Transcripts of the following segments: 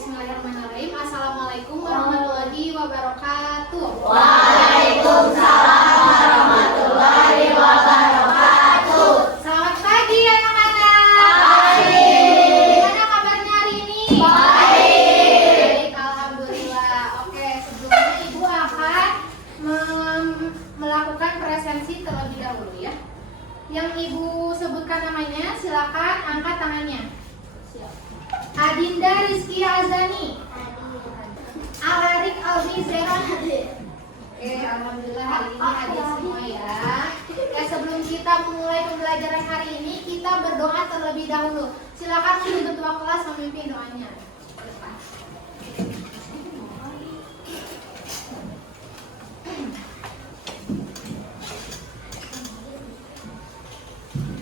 Bismillahirrahmanirrahim. Assalamualaikum warahmatullahi wabarakatuh. Waalaikumsalam warahmatullahi wabarakatuh. Selamat pagi anak-anak. Pagi. Gimana kabarnya hari ini? Baik, alhamdulillah. Oke, sebelumnya Ibu akan melakukan presensi terlebih dahulu ya. Yang Ibu sebutkan namanya, silakan angkat tangannya. Adinda Rizky Azani, Alarik Albi Zeran. Alhamdulillah hari ini hadir semua ya. Sebelum kita memulai pembelajaran hari ini, kita berdoa terlebih dahulu. Silakan untuk ketua kelas memimpin doanya.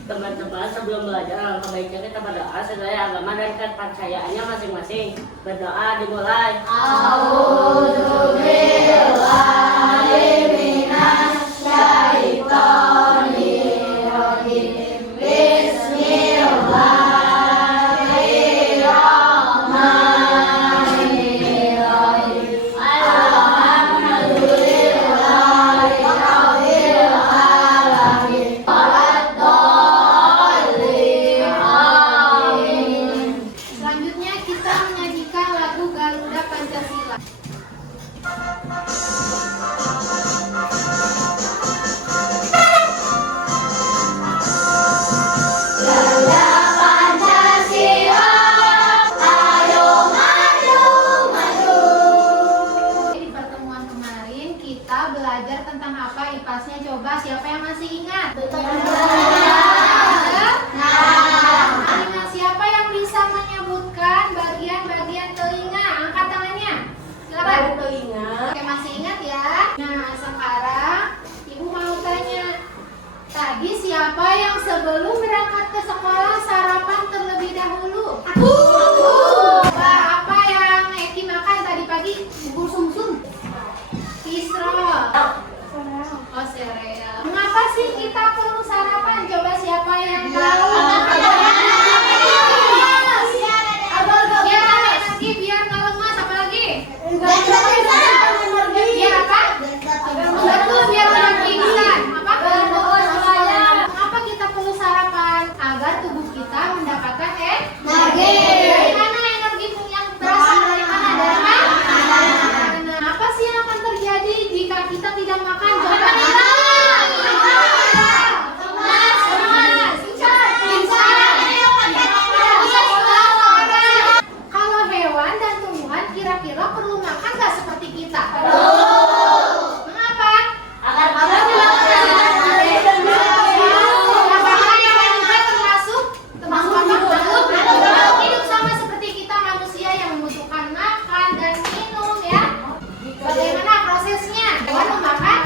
Teman-teman, sebelum belajar alangkah baiknya kita berdoa sesuai agama dan kepercayaannya masing-masing. Berdoa dimulai. A'udzubillahi minasyaitonirrajim. Bismillahirrahmanirrahim. Alhamdulillahi rabbil alamin. Selanjutnya kita menyajikan lagu Garuda Pancasila. Garuda Pancasila, ayo maju, maju. Di pertemuan kemarin kita belajar tentang apa IPAS-nya, coba siapa yang masih ingat? Nah, siapa yang bisa menyebutkan bagian-bagian telinga? Angkat tangannya. Silakan. Oke, masih ingat ya? Nah, sekarang Ibu mau tanya. Tadi siapa yang sebelum berangkat ke sekolah sarapan terlebih dahulu? Aku. Coba apa yang Eki makan tadi pagi? Bubur sumsum. Kisro. Oh, sereal. Mengapa sih kita perlu sarapan? Coba siapa yang tahu? Biar energi, biar nggak lemas, apalagi? Biar apa? Betul, biar lebih pingsan. Apa? Mengapa kita perlu sarapan? Agar tubuh kita mendapatkan energi. Dari mana energi yang berasal dari mana? Dari mana? Nah, apa sih yang akan terjadi jika kita tidak makan? Coba. Kalau hewan dan tumbuhan kira-kira perlu makan nggak seperti kita? Mengapa? Apakah hewan juga termasuk makhluk hidup sama seperti kita manusia yang membutuhkan makan dan minum ya? Bagaimana prosesnya? Hewan memakan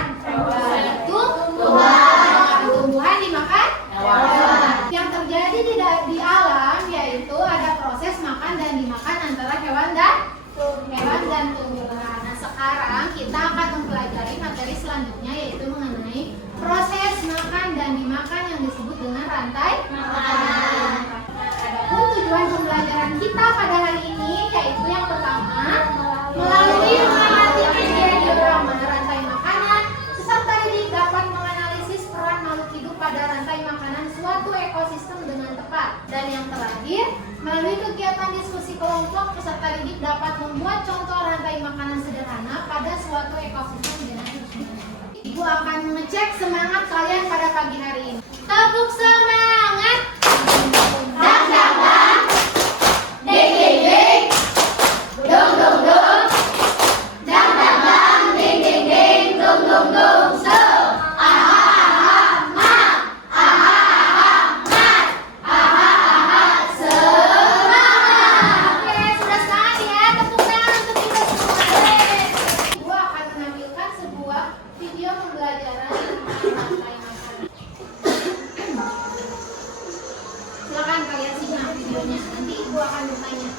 tumbuhan dimakan yang terjadi di alam yaitu ada proses makan dan dimakan antara hewan dan tumbuhan. Nah, sekarang kita akan mempelajari materi selanjutnya yaitu mengenai proses makan dan dimakan yang disebut dengan rantai makanan. Adapun tujuan pembelajaran kita pada hari ini yaitu yang pertama, melalui mengamati diagram rantai makanan, peserta didik dapat menganalisis peran makhluk hidup pada rantai makanan suatu ekosistem dengan tepat. Dan yang terakhir, melalui kegiatan diskusi kelompok, peserta didik dapat membuat contoh rantai makanan sederhana pada suatu ekosistem dengan Ibu akan mengecek semangat kalian pada pagi hari ini. Tepuk semangat. Dang dang dang, ding ding ding, dung dung dung, dang dang dang, ding ding ding, dung dung dung. So, aha aha ma, aha aha mat, aha aha semangat. Oke, sudah semangat ya. Tepuk tangan untuk kita semua. Ibu akan menampilkan sebuah video pembelajaran tentang rantai makanan. Silakan kalian simak videonya. Nanti Ibu akan bertanya.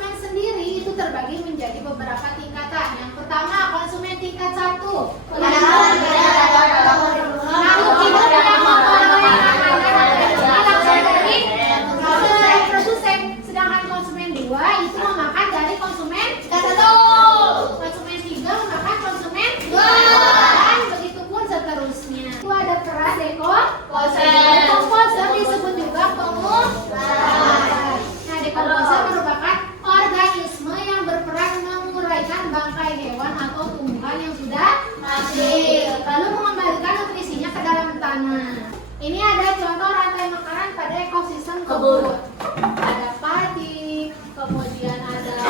konsumen sendiri itu terbagi menjadi beberapa tingkatan. Yang pertama, konsumen tingkat 1. Makhluk hidup yang memperoleh makanan langsung dari produsen. Sedangkan konsumen 2 itu memakan dari konsumen 1. Konsumen 3 memakan konsumen 2. Dan begitu pun seterusnya. Itu ada peran dekomposer disebut juga penguraian. Nah, dekomposer merupakan organisme yang berperan menguraikan bangkai hewan atau tumbuhan yang sudah mati, lalu mengembalikan nutrisinya ke dalam tanah. Ini ada contoh rantai makanan pada ekosistem kebun. Ada padi, kemudian ada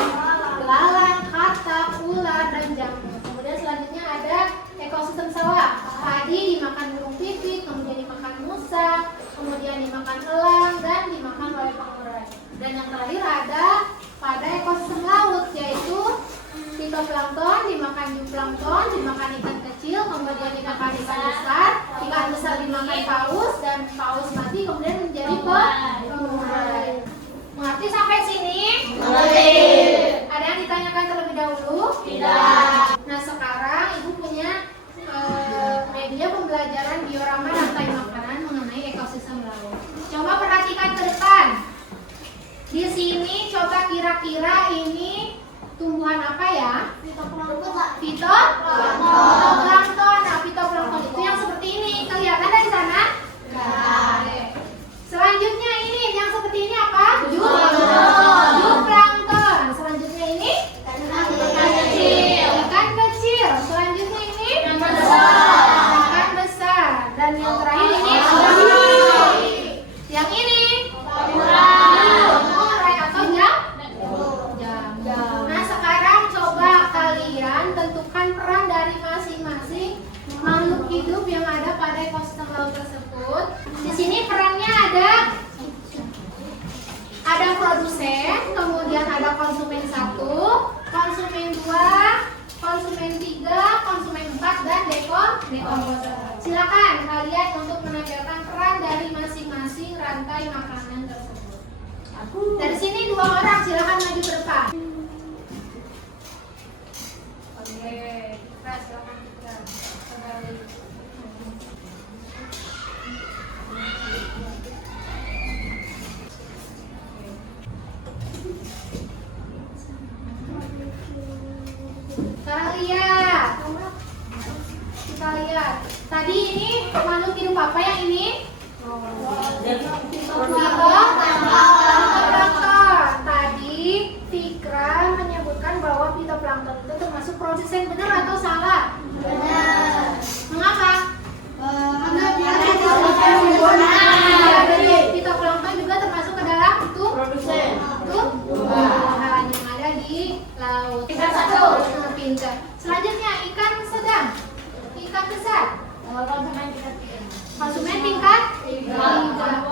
belalang, katak, ular, dan jamur. Kemudian selanjutnya ada ekosistem sawah. Padi dimakan burung pipit, kemudian dimakan musa, kemudian dimakan elang, dan dimakan oleh pengurai. Dan yang terakhir ada pada ekosistem laut, yaitu fitoplankton, dimakan zooplankton, dimakan ikan kecil, kemudian dimakan ikan besar dimakan paus, dan paus mati kemudian menjadi pengurai. Mengerti sampai sini? Mengerti. Ada yang ditanyakan terlebih dahulu? Tidak. Nah, sekarang Ibu punya media pembelajaran diorama rantai makanan mengenai ekosistem laut. Coba perhatikan ke depan. Di sini coba kira-kira ini tumbuhan apa ya? Fitoplankton. Nah, fitoplankton itu yang seperti ini. Kelihatan dari sana? Enggak. Selanjutnya ini yang seperti ini apa? Zooplankton. Selanjutnya ini ikan kecil. Selanjutnya ini ikan besar. Dan yang terakhir ini yang ini pengurai atau jamur. Nah, sekarang coba kalian tentukan peran dari masing-masing makhluk hidup yang ada pada ekosistem laut tersebut. Di sini perannya ada produsen, kemudian ada konsumen 1, konsumen 2, konsumen 3, konsumen 4, dan dekomposer. Silakan kalian untuk menampilkan peran dari masing-masing rantai makanan tersebut. Dari sini 2 orang, silakan maju ke depan. Oke, kita silakan kita kembali. Kita lihat. Tadi ini makhluk hidup apa yang ini? Fitoplankton. Tadi Fikra menyebutkan bahwa fitoplankton itu termasuk produsen, benar atau salah? Benar. Mengapa? Fitoplankton juga termasuk ke dalam Produsen. tumbuhan yang ada di laut. Tingkat 1. Pintar. Selanjutnya ikan sedang, ikan besar. Konsumen tingkat 3.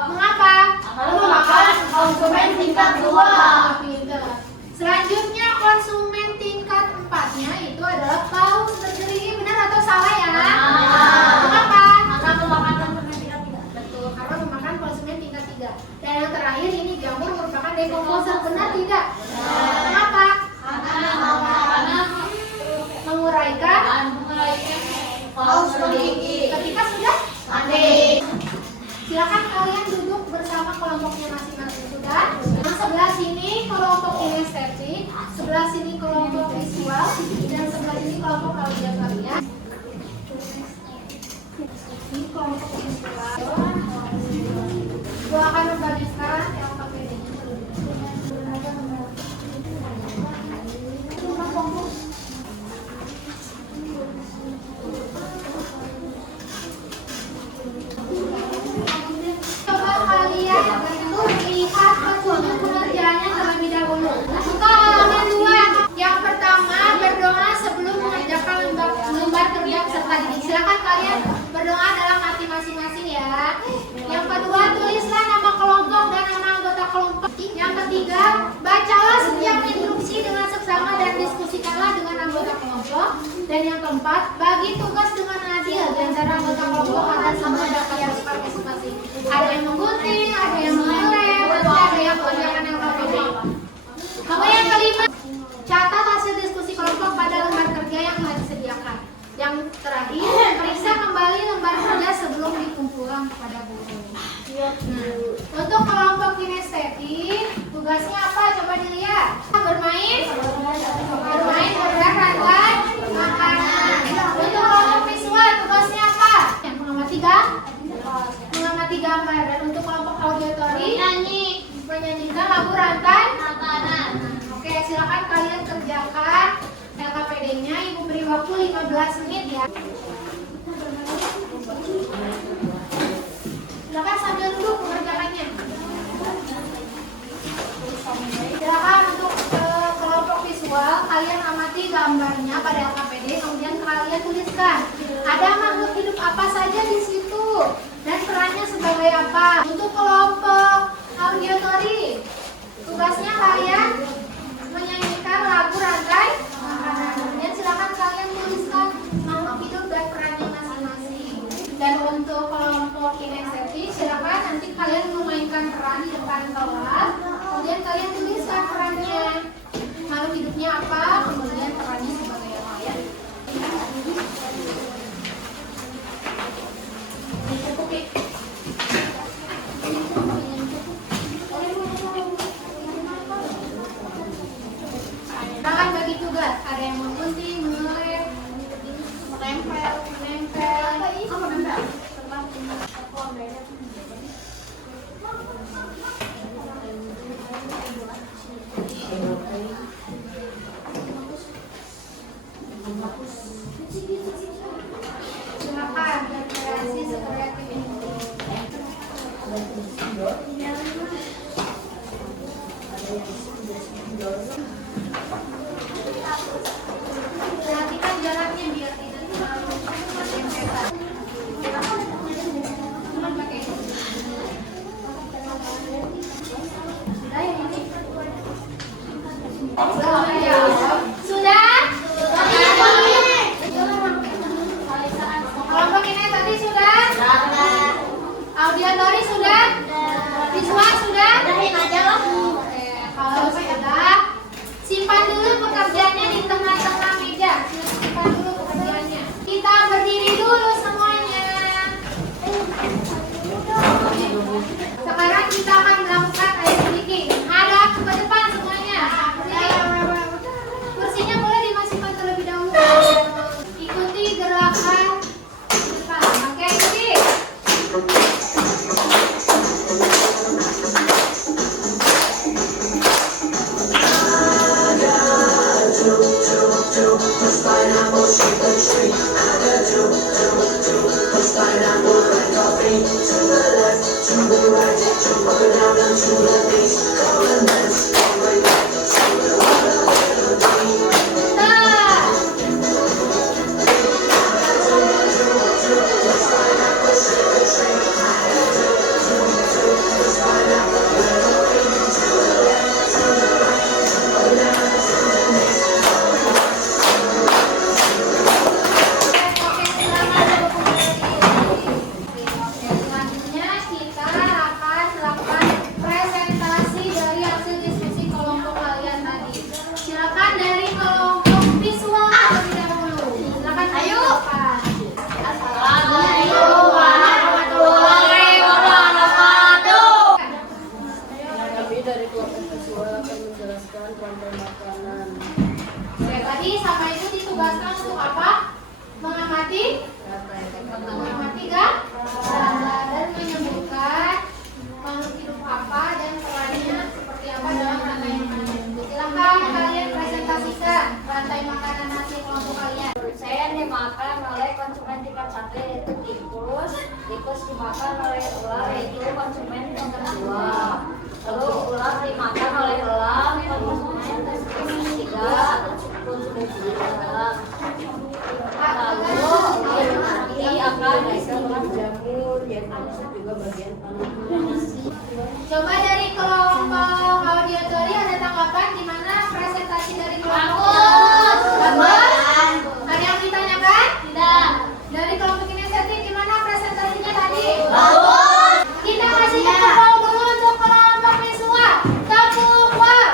Mengapa? Lalu memakan konsumen tingkat 2. Pintar. Selanjutnya konsumen tingkat 4-nya itu adalah paus bergerigi, benar atau salah ya? Mengapa? Maka memakan konsumen tingkat 3. Betul, karena memakan konsumen tingkat 3. Dan yang terakhir ini jamur merupakan dekomposer, benar tidak? Mengapa? Karena Menguraikan paus bergigi. ketika sudah Mati. silakan kalian duduk bersama kelompoknya masing-masing. Sudah? Yang sebelah sini kelompok kinestetik, sebelah sini kelompok visual, dan sebelah sini kelompok audio kalian. Ini kelompok visual. Gua akan membagikan yang pakai ini. Coba kalian itu lihat petunjuk pengerjaannya terlebih dahulu. Buka halaman 2. Yang pertama, berdoa sebelum mengerjakan lembar kerja peserta didik. Silakan kalian berdoa dalam hati masing-masing ya. Yang kedua, tulislah nama kelompok dan nama anggota kelompok. Yang ketiga, bacalah setiap instruksi dengan seksama dan diskusikanlah dengan anggota kelompok. Dan yang keempat, bagi tugas dengan adil di antara anggota kelompok agar semua dapat berpartisipasi. Ada yang menggunting, ada yang mengelem, nanti ada yang mengerjakan LKPD. Kemudian yang kelima, catat hasil diskusi kelompok pada lembar kerja yang telah disediakan. Yang terakhir, periksa kembali lembar kerja sebelum dikumpulkan kepada guru. Untuk kelompok kinestetik, tugasnya apa? Coba dilihat. Bermain bergerak rantai makanan. Untuk kelompok visual, tugasnya apa? Mengamati gambar. Dan untuk kelompok auditori, menyanyikan lagu rantai makanan. Oke, silakan kalian kerjakan LKPD-nya. Ibu beri waktu 15 menit ya. Silakan sambil duduk mengerjakannya. Silakan untuk kelompok visual, kalian amati gambarnya pada LKPD, kemudian kalian tuliskan ada makhluk hidup apa saja di situ dan perannya sebagai apa. Untuk kelompok auditori, tugasnya kalian menyanyikan lagu rantai makanan. Kemudian silakan kalian tuliskan makhluk hidup dan perannya masing-masing. Dan untuk kelompok kinestetik, silakan nanti kalian memainkan peran di depan kelas. Kemudian kalian tuliskan perannya, makhluk hidupnya apa, kemudian perannya sebagai apa ya. Silakan bagi tugas, ada yang menggunting, mengelem, menempel. Silakan berkreasi sekreatif ini. Perhatikan jaraknya biar tidak terlalu berdempetan. Sudah? Kelompok ini tadi sudah? Auditori sudah? Visual sudah? Oke, kalau sudah, simpan dulu pekerjaannya di tengah-tengah meja. Simpan dulu pekerjaannya. Kita berdiri dulu semuanya. Sekarang kita akan melakukan ice breaking. Hadap ke depan semuanya. Kursinya boleh dimasukkan terlebih dahulu. Ikuti gerakan depan. Oke, ikuti. Selanjutnya kita akan melakukan presentasi dari hasil diskusi kelompok kalian tadi. Silakan dari kelompok visual terlebih dahulu. Silakan ayo. Assalamualaikum warahmatullahi wabarakatuh. Kami dari kelompok visual akan menjelaskan rantai makanan. Oke, tadi sama itu ditugaskan untuk apa? Mengamati gambar dan menyebutkan makhluk hidup apa dan perannya seperti apa dalam rantai makanan. Silakan kalian presentasikan rantai makanan hasil kelompok kalian. Saya dimakan oleh konsumen tingkat 1 yaitu tikus. Tikus dimakan oleh ular yaitu konsumen tingkat 2. Lalu ular dimakan oleh elang konsumen tingkat 3 atau konsumen tingkat 3. Lalu ini akan Makan jamur yang masuk juga bagian panas. Coba dari kelompok auditori ada tanggapan gimana presentasi dari kelompok? Bagus. Ada yang ditanyakan? tidak Dari kelompok kinestetik gimana presentasinya tadi? bagus. Kita kasih tepuk tangan dulu untuk kelompok visual. Tepuk tangan.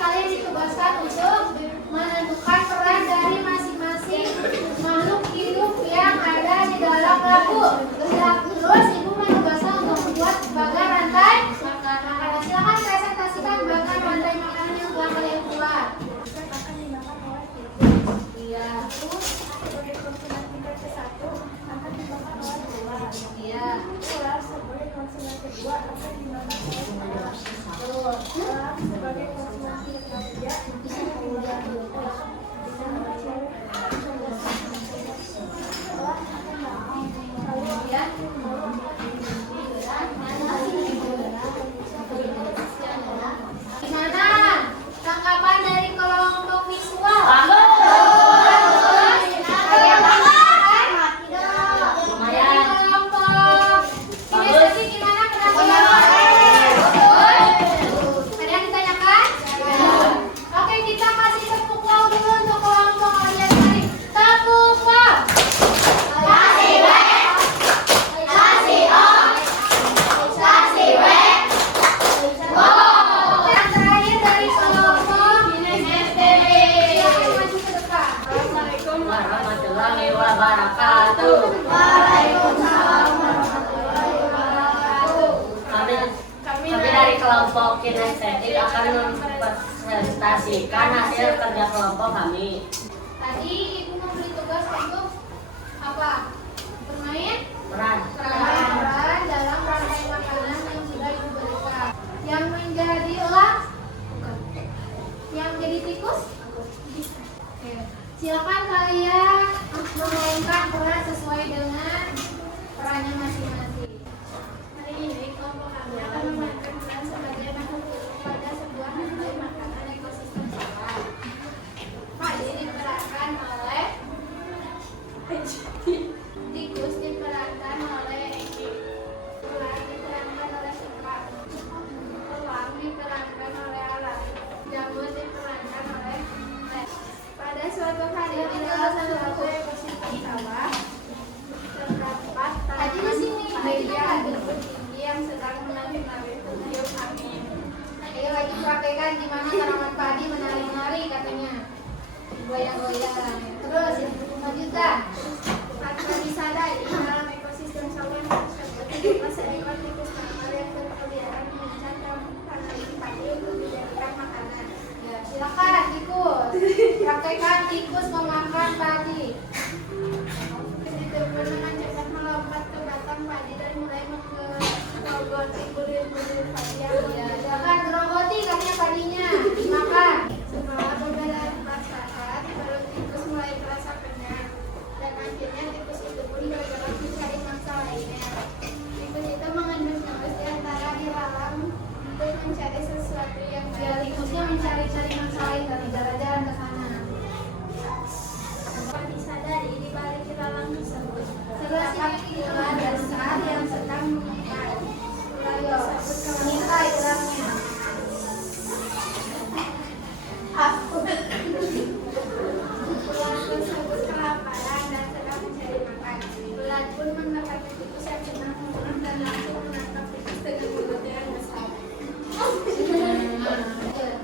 kalian ditugaskan untuk menentukan peran dari masing-masing makhluk hidup yang ada di dalam labu. Terus ibu menugaskan untuk membuat bagan rantai makanan. Silakan presentasikan bagan rantai makanan yang telah kalian buat. Iya. Iya. Gimana tanggapan dari kelompok visual? Warahmatullahi wabarakatuh. Waalaikumsalam warahmatullahi wabarakatuh. Kami dari kelompok kinestetik akan mempresentasikan hasil kerja kelompok kami. Tadi ibu memberi tugas untuk apa? Bermain? Peran. Peran dalam rantai makanan yang sudah ibu berikan. Yang menjadi elang? Bukan. Yang menjadi tikus? Oke. Silakan kalian memainkan peran sesuai dengan perannya masing-masing. Hari ini kelompok kami akan memainkan peran sebagai makhluk hidup pada sebuah rantai makanan ekosistem sawah. Pak, ini diperankan oleh tikus, diperankan oleh ular, diperankan oleh sempak, elang diperankan oleh alam, jamur diperankan oleh les. Pada suatu hari di dalam suatu ekosistem sawah terdapat bejaan tinggi yang sedang menari-nari tertiup angin. Dia lagi praktekan gimana tanaman padi menari-nari katanya, goyang-goyang. Terus lanjutkan. Tanpa disadari dalam ekosistem sawah tersebut terdapat seekor tikus kamar yang berkeliaran mengincar tanaman padi untuk dijadikan makanan. Ya, silakan tikus. Praktekan tikus memakan padi. Tikus dengan cepat melompat ke batang padi dan mulai menggerogoti bulir-bulir padi yang dia. Silakan gerogoti katanya padinya dimakan. Setelah beberapa saat perut tikus mulai terasa kenyang dan akhirnya tikus itu pun bergerak mencari mangsa lainnya. Tikus itu mengendus-endus di antara ilalang untuk mencari sesuatu yang dia. Tikusnya mencari-cari mangsa lain dan jalan-jalan ke sana. Tanpa disadari di balik ilalang tersebut terdapat ular besar yang sedang mengintai. Ular tersebut mengintai ilangnya. Ular tersebut kelaparan dan sedang mencari makan. Ular pun mendapati tikus yang sedang mengulang dan langsung menangkap tikus dengan mulutnya yang besar.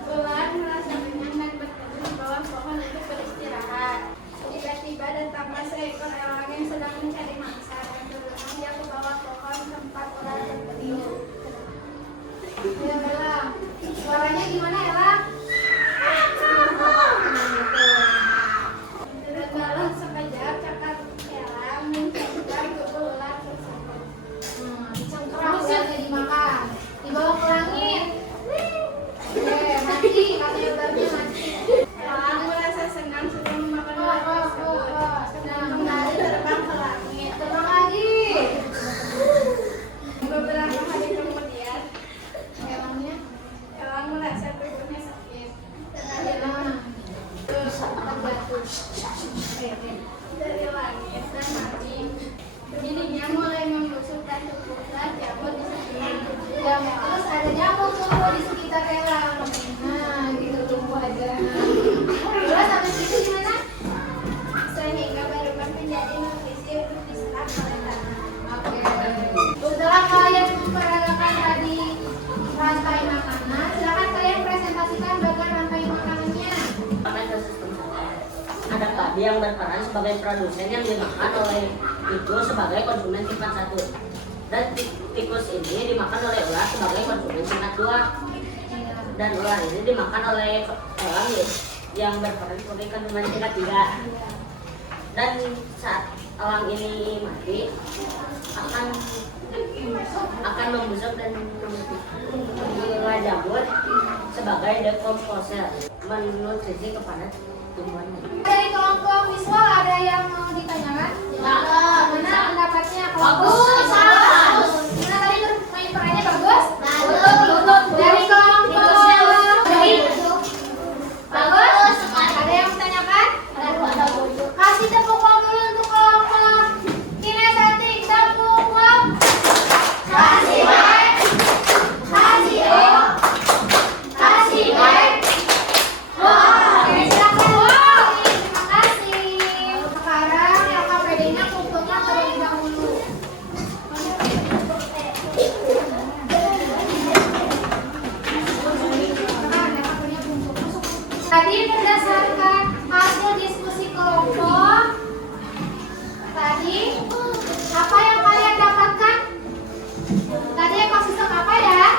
Ular merasa kenyang dan berteduh di bawah pohon untuk beristirahat. Tiba-tiba datanglah seekor elang yang sedang mencari mangsa dan terdorong dia ke bawah pohon tempat ular berteduh. Ya, elang. Suaranya gimana, elang? Dalam sekejap cakar elang mencengkram tubuh ular tersebut. Dicengkram ya, dimakan. Dibawa ke langit. Mati, katanya ularnya mati. Elang merasa senang sudah memakan ular tersebut. Sedang kembali terbang ke langit. Terbang lagi. Beberapa hari kemudian, elang merasa tubuhnya sakit. Dan akhirnya terjatuh dari langit dan mati. Giginya mulai membusuk dan tumbuhlah jamur di sekitar. Terus ada jamur tumbuh di sekitar elang. Nah, gitu tumbuh aja. Terus habis itu gimana? Sehingga berubah menjadi nutrisi untuk diserap oleh tanah. Oke. Setelah kalian memperagakan tadi rantai makanan, silakan kalian presentasikan bagian rantai yang berperan sebagai produsen yang dimakan oleh tikus sebagai konsumen tingkat 1. Dan tikus ini dimakan oleh ular sebagai konsumen tingkat 2. Dan ular ini dimakan oleh elang yang berperan sebagai konsumen tingkat 3. Dan saat elang ini mati akan membusuk dan mengajabut sebagai decomposer, menutrisi kepada tumbuhannya. Dari kelompok visual ada yang mau ditanyakan? Mana pendapatnya? Bagus. Mana tadi main perannya bagus? Dari kelompok bagus. Ada yang ditanyakan? Kasih tepuk tangan dulu untuk kelompok kinestetik. Tepuk tangan. Kasih baik. Kasih O. Kasih baik. Oke, silakan. Terima kasih. Sekarang LKPD-nya kumpulkan terlebih dahulu. Tadi berdasarkan hasil diskusi kelompok, tadi apa yang kalian dapatkan? Tadi ekosistem apa ya?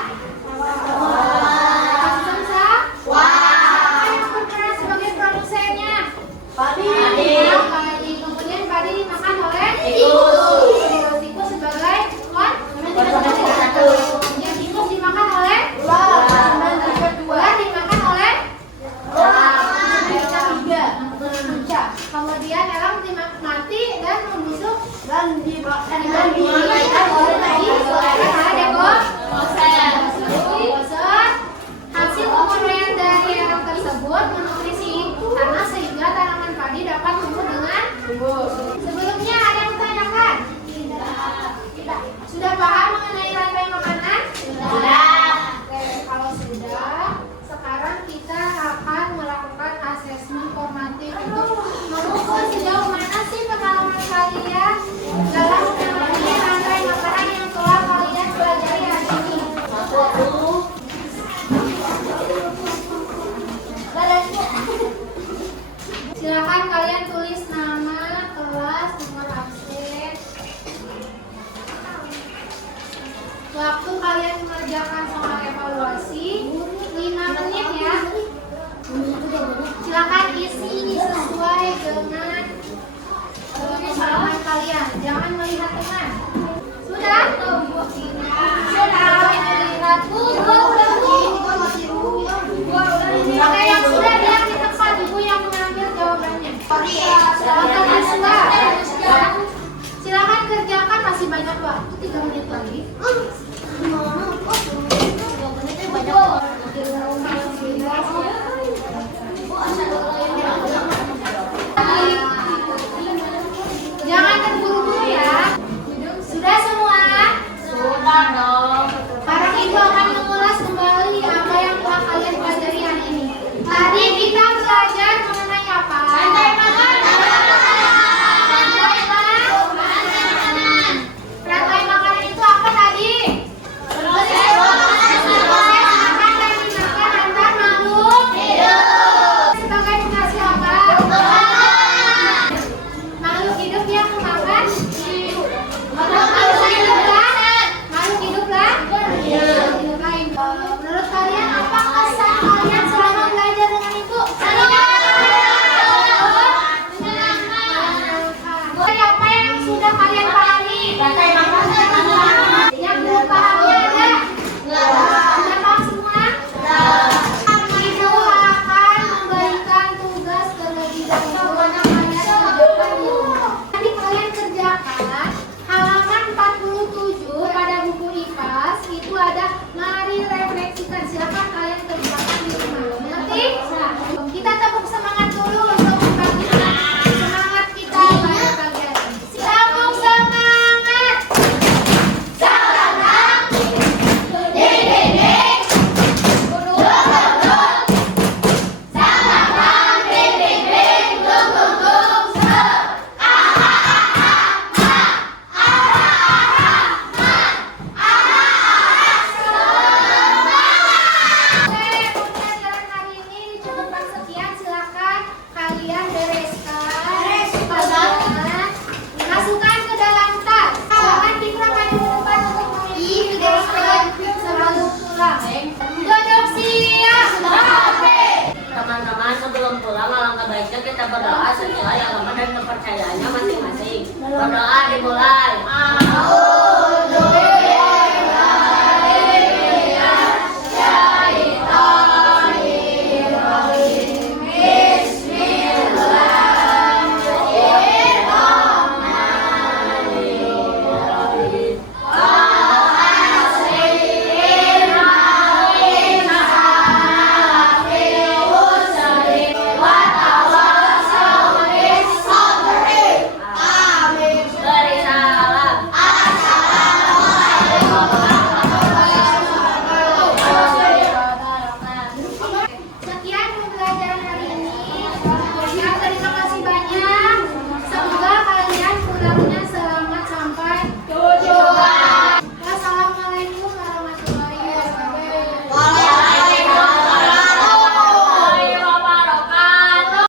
Ekosistem siapa yang berperan sebagai produsennya? Padi. Padi. Kemudian padi dimakan oleh tikus sebagai konsumen tingkat 1. Kemudian tikus dimakan oleh ular dimakan oleh kemudian elang mati dan membusuk dan dimakan oleh hasil pemurnian dari elang tersebut menutrisi tanah sehingga tanaman padi dapat tumbuh dengan sebelumnya ada yang ditanyakan? Tidak. Sudah paham mengenai rantai makanan? Sudah. Oke, kalau sudah, sekarang kita akan melakukan asesmen formatif untuk mengukur sejauh mana sih pengalaman kalian dalam mengenai rantai makanan yang telah kalian pelajari hari ini. Silakan kalian tulis nama, kelas, nomor absen. Waktu kalian mengerjakan soal evaluasi 5 menit ya. Silakan isi sesuai dengan pengalaman kalian. Jangan melihat teman. Sudah? Sudah. Melihat Oke, yang sudah lihat di tempat ibu yang mengambil jawabannya. Silakan kerjakan, masih banyak waktu 3 menit lagi. Jangan terburu-buru ya. Sudah semua? Sudah dong. Sekarang ibu akan mengulas kembali apa yang telah kalian pelajari hari ini. Tadi kita belajar mengenai apa? Rantai makanan. Rantai makanan itu apa tadi? Proses makan dan dimakan kita berdoa sesuai agama dan kepercayaannya masing-masing. Berdoa dimulai.